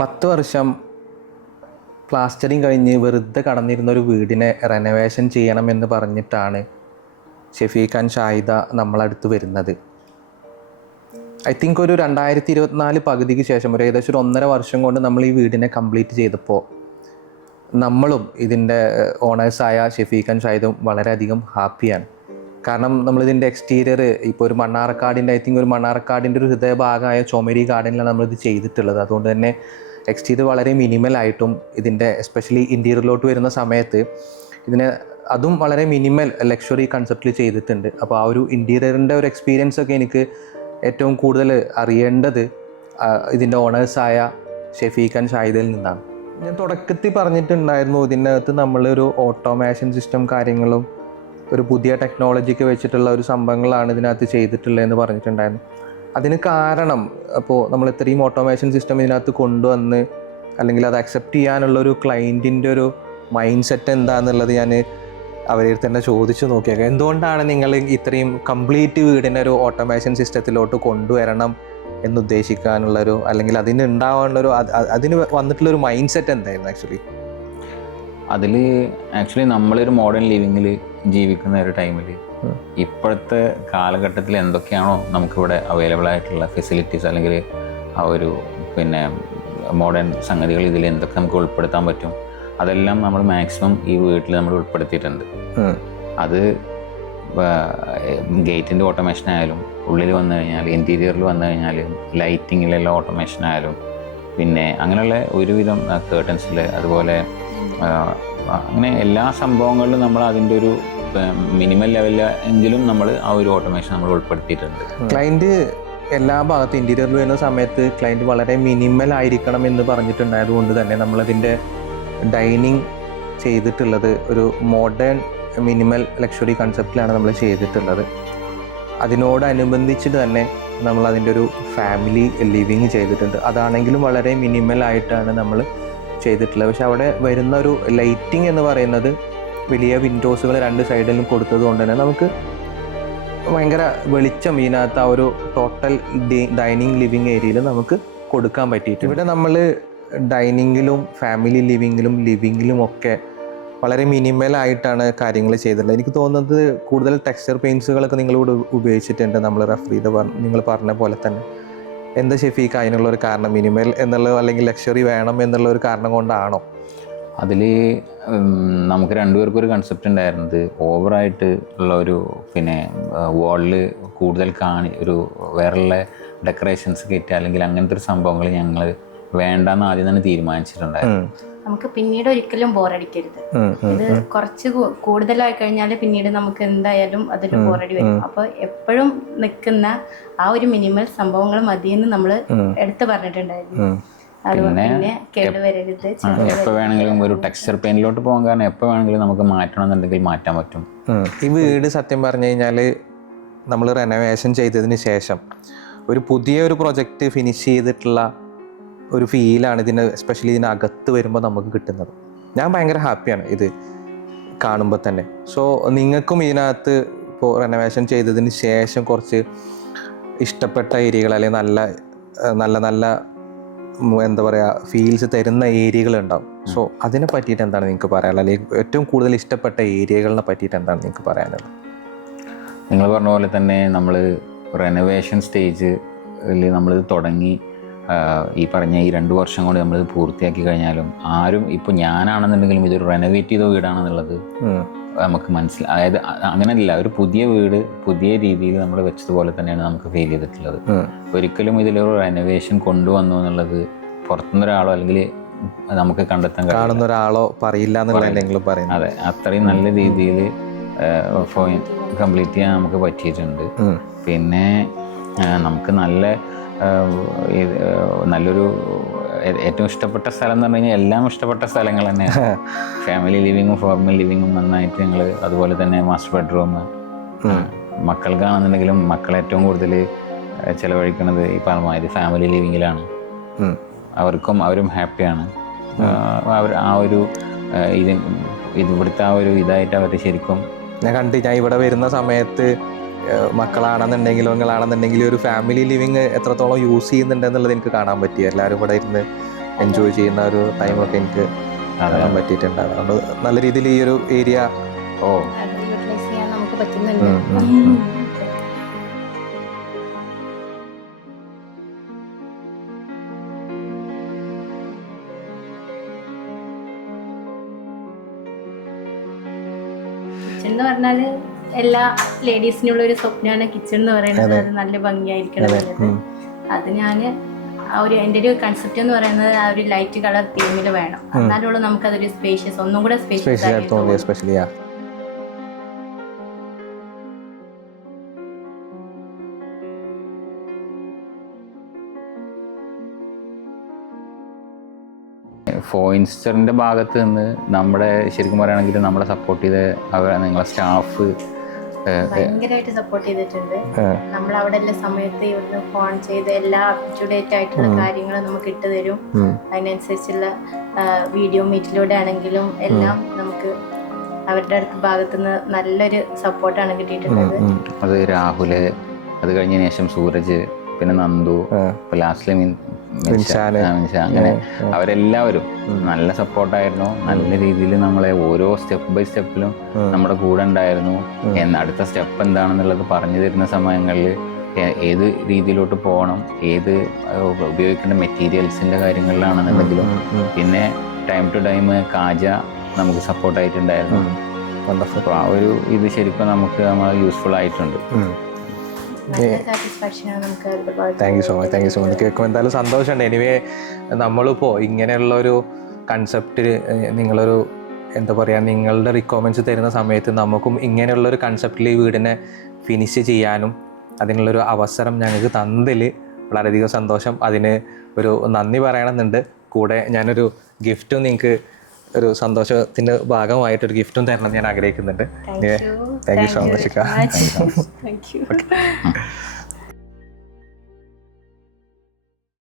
10 വർഷം പ്ലാസ്റ്ററിങ് കഴിഞ്ഞ് വെറുതെ കടന്നിരുന്ന ഒരു വീടിനെ റെനോവേഷൻ ചെയ്യണമെന്ന് പറഞ്ഞിട്ടാണ് ഷെഫീഖ് ആൻഡ് ഷാഹിദ നമ്മളടുത്ത് വരുന്നത്. ഐ തിങ്ക് ഒരു 2024 പകുതിക്ക് ശേഷം ഒരു ഏകദേശം 1.5 വർഷം കൊണ്ട് നമ്മൾ ഈ വീടിനെ കംപ്ലീറ്റ് ചെയ്തപ്പോൾ നമ്മളും ഇതിൻ്റെ ഓണേഴ്സായ ഷെഫീഖ് ആൻഡ് ഷാഹിദും വളരെയധികം ഹാപ്പിയാണ്. കാരണം നമ്മളിതിൻ്റെ എക്സ്റ്റീരിയർ ഇപ്പോൾ ഒരു മണ്ണാർക്കാടിൻ്റെ ഒരു മണ്ണാർക്കാടിൻ്റെ ഒരു ഹൃദയഭാഗമായ ചുമരി ഗാർഡനിലാണ് നമ്മളിത് ചെയ്തിട്ടുള്ളത്. അതുകൊണ്ട് തന്നെ എക്സ്റ്റീരിയർ വളരെ മിനിമലായിട്ടും ഇതിൻ്റെ എസ്പെഷ്യലി ഇൻറ്റീരിയറിലോട്ട് വരുന്ന സമയത്ത് ഇതിനെ അതും വളരെ മിനിമൽ ലക്ഷറി കൺസെപ്റ്റിൽ ചെയ്തിട്ടുണ്ട്. അപ്പോൾ ആ ഒരു ഇൻറ്റീരിയറിൻ്റെ ഒരു എക്സ്പീരിയൻസ് ഒക്കെ എനിക്ക് ഏറ്റവും കൂടുതൽ അറിയേണ്ടത് ഇതിൻ്റെ ഓണേഴ്സായ ഷെഫീഖ് ആൻഡ് ഷാഹിദയിൽ നിന്നാണ്. ഞാൻ തുടക്കത്തിൽ പറഞ്ഞിട്ടുണ്ടായിരുന്നു ഇതിനകത്ത് നമ്മളൊരു ഓട്ടോമേഷൻ സിസ്റ്റം കാര്യങ്ങളും ഒരു പുതിയ ടെക്നോളജിക്ക് വെച്ചിട്ടുള്ള ഒരു സംഭവങ്ങളാണ് ഇതിനകത്ത് ചെയ്തിട്ടുള്ളതെന്ന് പറഞ്ഞിട്ടുണ്ടായിരുന്നു. അതിന് കാരണം അപ്പോൾ നമ്മൾ ഇത്രയും ഓട്ടോമേഷൻ സിസ്റ്റം ഇതിനകത്ത് കൊണ്ടുവന്ന് അല്ലെങ്കിൽ അത് അക്സെപ്റ്റ് ചെയ്യാനുള്ളൊരു ക്ലയൻറ്റിൻ്റെ ഒരു മൈൻഡ് സെറ്റ് എന്താണെന്നുള്ളത് ഞാൻ അവരെ തന്നെ ചോദിച്ചു നോക്കിയേക്കാം. എന്തുകൊണ്ടാണ് നിങ്ങൾ ഇത്രയും കംപ്ലീറ്റ് വീടിനെ ഒരു ഓട്ടോമേഷൻ സിസ്റ്റത്തിലോട്ട് കൊണ്ടുവരണം എന്നുദ്ദേശിക്കാനുള്ളൊരു അല്ലെങ്കിൽ അതിന് ഉണ്ടാവാനുള്ളൊരു അതിന് വന്നിട്ടുള്ളൊരു മൈൻഡ് സെറ്റ് എന്തായിരുന്നു ആക്ച്വലി? ആക്ച്വലി നമ്മളൊരു മോഡേൺ ലിവിങ്ങിൽ ജീവിക്കുന്ന ഒരു ടൈമിൽ ഇപ്പോഴത്തെ കാലഘട്ടത്തിൽ എന്തൊക്കെയാണോ നമുക്കിവിടെ അവൈലബിൾ ആയിട്ടുള്ള ഫെസിലിറ്റീസ് അല്ലെങ്കിൽ ആ ഒരു മോഡേൺ സംഗതികൾ ഇതിൽ എന്തൊക്കെ നമുക്ക് ഉൾപ്പെടുത്താൻ പറ്റും അതെല്ലാം നമ്മൾ മാക്സിമം ഈ വീട്ടിൽ നമ്മൾ ഉൾപ്പെടുത്തിയിട്ടുണ്ട്. അത് ഗേറ്റിൻ്റെ ഓട്ടോമേഷൻ ആയാലും ഉള്ളിൽ വന്നു കഴിഞ്ഞാൽ ഇൻറ്റീരിയറിൽ വന്നു കഴിഞ്ഞാൽ ലൈറ്റിങ്ങിലെല്ലാം ഓട്ടോമേഷൻ ആയാലും പിന്നെ അങ്ങനെയുള്ള ഒരുവിധം കേർട്ടൻസിൽ അതുപോലെ അങ്ങനെ എല്ലാ സംഭവങ്ങളിലും നമ്മൾ അതിൻ്റെ ഒരു മിനിമൽ ലെവലിൽ എങ്കിലും നമ്മൾ ആ ഒരു ഓട്ടോമേഷൻ നമ്മൾ ഉൾപ്പെടുത്തിയിട്ടുണ്ട്. ക്ലയൻറ്റ് എല്ലാ ഭാഗത്തും ഇൻറ്റീരിയറിൽ വരുന്ന സമയത്ത് ക്ലയൻറ്റ് വളരെ മിനിമൽ ആയിരിക്കണം എന്ന് പറഞ്ഞിട്ടുണ്ടായത് കൊണ്ട് തന്നെ നമ്മളതിൻ്റെ ഡൈനിങ് ചെയ്തിട്ടുള്ളത് ഒരു മോഡേൺ മിനിമൽ ലക്ഷറി കൺസെപ്റ്റിലാണ് നമ്മൾ ചെയ്തിട്ടുള്ളത്. അതിനോടനുബന്ധിച്ചിട്ട് തന്നെ നമ്മൾ അതിൻ്റെ ഒരു ഫാമിലി ലിവിങ് ചെയ്തിട്ടുണ്ട്. അതാണെങ്കിലും വളരെ മിനിമലായിട്ടാണ് നമ്മൾ ചെയ്തിട്ടുള്ളത്. പക്ഷെ അവിടെ വരുന്ന ഒരു ലൈറ്റിംഗ് എന്ന് പറയുന്നത് വലിയ വിൻഡോസുകൾ 2 സൈഡിലും കൊടുത്തത് കൊണ്ട് തന്നെ നമുക്ക് ഭയങ്കര വെളിച്ചം ഇതിനകത്ത് ആ ഒരു ടോട്ടൽ ഡൈനിങ് ലിവിങ് ഏരിയയിൽ നമുക്ക് കൊടുക്കാൻ പറ്റിയിട്ട് ഇവിടെ നമ്മൾ ഡൈനിങ്ങിലും ഫാമിലി ലിവിങ്ങിലും ഒക്കെ വളരെ മിനിമലായിട്ടാണ് കാര്യങ്ങൾ ചെയ്തിട്ടുള്ളത്. എനിക്ക് തോന്നുന്നത് കൂടുതൽ ടെക്സ്ചർ പെയിൻസുകളൊക്കെ നിങ്ങളിവിടെ ഉപയോഗിച്ചിട്ടുണ്ട്. നമ്മൾ റെഫർ ചെയ്ത് നിങ്ങൾ പറഞ്ഞ പോലെ തന്നെ. എന്താ ഷെഫീഖ് അതിനുള്ളൊരു കാരണം? മിനിമൽ എന്നുള്ളത് അല്ലെങ്കിൽ ലക്ഷറി വേണം എന്നുള്ള ഒരു കാരണം കൊണ്ടാണോ? അതിൽ നമുക്ക് രണ്ടുപേർക്കും ഒരു കൺസെപ്റ്റ് ഉണ്ടായിരുന്നത് ഓവറായിട്ട് ഉള്ള ഒരു വാളിൽ കൂടുതൽ ഒരു വേറെയുള്ള ഡെക്കറേഷൻസ് കയറ്റുക അല്ലെങ്കിൽ അങ്ങനത്തെ ഒരു സംഭവങ്ങൾ ഞങ്ങൾ വേണ്ടെന്ന് ആദ്യം തന്നെ തീരുമാനിച്ചിട്ടുണ്ടായിരുന്നു. നമുക്ക് പിന്നീട് ഒരിക്കലും ബോറടിക്കരുത്. ഇത് കുറച്ച് കൂടുതലായി കഴിഞ്ഞാൽ പിന്നീട് നമുക്ക് എന്തായാലും അതൊരു ബോറടി വരും. അപ്പോൾ എപ്പോഴും നിൽക്കുന്ന ആ ഒരു മിനിമൽ സംഭവങ്ങൾ മതിയെന്ന് നമ്മൾ എടുത്തു പറഞ്ഞിട്ടുണ്ടായിരുന്നു. അതുകൊണ്ട് തന്നെ കേടുവരരുത്. എപ്പോൾ വേണമെങ്കിലും ഒരു ടെക്സ്ചർ പെയിന്റിലോട്ട് പോകാൻ കാരണം എപ്പോൾ വേണമെങ്കിലും നമുക്ക് മാറ്റണമെന്നുണ്ടെങ്കിൽ മാറ്റാൻ പറ്റും. ഈ വീട് സത്യം പറഞ്ഞു കഴിഞ്ഞാൽ നമ്മൾ റെനോവേഷൻ ചെയ്തതിന് ശേഷം ഒരു പുതിയ പ്രൊജക്റ്റ് ഫിനിഷ് ചെയ്തിട്ടുള്ള ഒരു ഫീലാണ് എസ്പെഷ്യലി ഇതിനകത്ത് വരുമ്പോൾ നമുക്ക് കിട്ടുന്നത്. ഞാൻ ഭയങ്കര ഹാപ്പിയാണ് ഇത് കാണുമ്പോൾ തന്നെ. സോ നിങ്ങൾക്കും ഇതിനകത്ത് ഇപ്പോൾ റെനോവേഷൻ ചെയ്തതിന് ശേഷം കുറച്ച് ഇഷ്ടപ്പെട്ട ഏരിയകൾ അല്ലെങ്കിൽ നല്ല നല്ല എന്താ പറയുക ഫീൽസ് തരുന്ന ഏരിയകളുണ്ടാവും. സോ അതിനെ പറ്റിയിട്ട് എന്താണ് നിങ്ങൾക്ക് പറയാനുള്ളത്? അല്ലെങ്കിൽ ഏറ്റവും കൂടുതൽ ഇഷ്ടപ്പെട്ട ഏരിയകളെ പറ്റിയിട്ട് എന്താണ് നിങ്ങൾക്ക് പറയാനുള്ളത്? നിങ്ങൾ പറഞ്ഞ പോലെ തന്നെ നമ്മൾ റെനോവേഷൻ സ്റ്റേജിൽ നമ്മളിത് തുടങ്ങി ഈ പറഞ്ഞ ഈ 2 വർഷം കൊണ്ട് നമ്മളിത് പൂർത്തിയാക്കി കഴിഞ്ഞാലും ആരും ഇപ്പോൾ ഞാനാണെന്നുണ്ടെങ്കിലും ഇതൊരു റെനോവേറ്റ് ചെയ്ത വീടാണെന്നുള്ളത് നമുക്ക് അതായത് അങ്ങനെയല്ല, ഒരു പുതിയ വീട് പുതിയ രീതിയിൽ നമ്മൾ വെച്ചതുപോലെ തന്നെയാണ് നമുക്ക് ഫീൽ ചെയ്തിട്ടുള്ളത്. ഒരിക്കലും ഇതിലൊരു റെനോവേഷൻ കൊണ്ടുവന്നു എന്നുള്ളത് പുറത്തുനിന്നൊരാളോ അല്ലെങ്കിൽ നമുക്ക് കണ്ടെത്താൻ കാണുന്ന ഒരാളോ പറയില്ല എന്നുള്ളതെങ്കിലും പറയുന്നത്. അതെ, അത്രയും നല്ല രീതിയിൽ കംപ്ലീറ്റ് ചെയ്യാൻ നമുക്ക് പറ്റിയിട്ടുണ്ട്. പിന്നെ നമുക്ക് നല്ലൊരു ഏറ്റവും ഇഷ്ടപ്പെട്ട സ്ഥലം എന്ന് പറഞ്ഞു കഴിഞ്ഞാൽ എല്ലാം ഇഷ്ടപ്പെട്ട സ്ഥലങ്ങൾ തന്നെയാണ്. ഫാമിലി ലിവിങ്ങും ഫോർമൽ ലിവിങ്ങും നന്നായിട്ട് ഞങ്ങൾ, അതുപോലെ തന്നെ മാസ്റ്റർ ബെഡ്റൂം, മക്കൾക്കാണെന്നുണ്ടെങ്കിലും മക്കൾ ഏറ്റവും കൂടുതൽ ചിലവഴിക്കുന്നത് ഈ പറഞ്ഞ ഫാമിലി ലിവിങ്ങിലാണ്. അവരും ഹാപ്പിയാണ്. അവർ ആ ഒരു ഇവിടുത്തെ ആ ഒരു ഇതായിട്ട് അവർ ശരിക്കും ഞാൻ ഇവിടെ വരുന്ന സമയത്ത് മക്കളാണെന്നുണ്ടെങ്കിലും നിങ്ങളാണെന്നുണ്ടെങ്കിലും ഒരു ഫാമിലി ലിവിങ് എത്രത്തോളം യൂസ് ചെയ്യുന്നുണ്ട് എന്നുള്ളത് എനിക്ക് കാണാൻ പറ്റി. എല്ലാവരും ഇവിടെ ഇരുന്ന് എൻജോയ് ചെയ്യുന്ന ഒരു ടൈമൊക്കെ എനിക്ക് കാണാൻ പറ്റിയിട്ടുണ്ട്. അതുകൊണ്ട് നല്ല രീതിയിൽ ഈ ഒരു ഏരിയ അത് യൂട്ടിലൈസ് ചെയ്യാൻ നമുക്ക് പറ്റുന്നുണ്ട്. കിച്ചൺ എന്ന് പറഞ്ഞാല് എല്ലാ ലേഡീസിനുള്ള ഒരു സ്വപ്നമാണ് കിച്ചൺ എന്ന് പറയുന്നത്. അത് നല്ല ഭംഗിയായിരിക്കണം എന്നുള്ളത്. അത് ഞാൻ എൻ്റെ ഒരു കൺസെപ്റ്റ് എന്ന് പറയുന്നത് ആ ഒരു ലൈറ്റ് കളർ തീമിൽ വേണം. എന്നാലുള്ള നമുക്കതൊരു സ്പേഷ്യസ് ഒന്നും കൂടെ സ്പേഷ്യസ് എസ്പെഷ്യലി ഫോയിൻസ്റ്ററിൻ്റെ ഭാഗത്ത് നിന്ന് നമ്മുടെ ശരിക്കും പറയുകയാണെങ്കിൽ നമ്മളെ സപ്പോർട്ട് ചെയ്ത നിങ്ങളെ സ്റ്റാഫ് ഭയങ്കരമായിട്ട് സപ്പോർട്ട് ചെയ്തിട്ടുണ്ട്. നമ്മൾ അവിടെ എല്ലാ സമയത്ത് ഇവിടുന്ന് ഫോൺ ചെയ്ത് എല്ലാ അപ് ടു ഡേറ്റ് ആയിട്ടുള്ള കാര്യങ്ങൾ നമുക്ക് ഇട്ട് തരും. അതിനനുസരിച്ചുള്ള വീഡിയോ മീറ്റിലൂടെ ആണെങ്കിലും എല്ലാം നമുക്ക് അവരുടെ അടുത്ത ഭാഗത്തുനിന്ന് നല്ലൊരു സപ്പോർട്ടാണ് കിട്ടിയിട്ടുള്ളത്. അത് രാഹുല്, അത് കഴിഞ്ഞതിന് ശേഷം സൂരജ്, പിന്നെ നന്ദു, ലാസ്റ്റില് അങ്ങനെ അവരെല്ലാവരും നല്ല സപ്പോർട്ടായിരുന്നു. നല്ല രീതിയിൽ നമ്മളെ ഓരോ സ്റ്റെപ്പ് ബൈ സ്റ്റെപ്പിലും നമ്മുടെ കൂടെ ഉണ്ടായിരുന്നു. അടുത്ത സ്റ്റെപ്പ് എന്താണെന്നുള്ളത് പറഞ്ഞു തരുന്ന സമയങ്ങളിൽ ഏത് രീതിയിലോട്ട് പോകണം, ഏത് ഉപയോഗിക്കേണ്ട മെറ്റീരിയൽസിൻ്റെ കാര്യങ്ങളിലാണെന്നുണ്ടെങ്കിലും പിന്നെ ടൈം ടു ടൈം കാജ നമുക്ക് സപ്പോർട്ടായിട്ടുണ്ടായിരുന്നു. അപ്പോൾ ആ ഒരു ഇത് ശരിക്കും നമുക്ക് യൂസ്ഫുൾ ആയിട്ടുണ്ട്. Thank you so much. കേൾക്കുമ്പോൾ എന്തായാലും സന്തോഷമുണ്ട്. എനിവേ നമ്മളിപ്പോൾ ഇങ്ങനെയുള്ളൊരു കൺസെപ്റ്റ് നിങ്ങളൊരു എന്താ പറയുക, നിങ്ങളുടെ റിക്വയർമെൻറ്റ്സ് തരുന്ന സമയത്ത് നമുക്കും ഇങ്ങനെയുള്ളൊരു കൺസെപ്റ്റിൽ ഈ വീടിനെ ഫിനിഷ് ചെയ്യാനും അതിനുള്ളൊരു അവസരം ഞങ്ങൾക്ക് തന്നതിൽ വളരെയധികം സന്തോഷം. അതിന് ഒരു നന്ദി പറയണമെന്നുണ്ട്. കൂടെ ഞാനൊരു ഗിഫ്റ്റും നിങ്ങൾക്ക് ഒരു സന്തോഷത്തിൻ്റെ ഭാഗമായിട്ടൊരു ഗിഫ്റ്റും തരണം ഞാൻ ആഗ്രഹിക്കുന്നുണ്ട്. Thank you so much.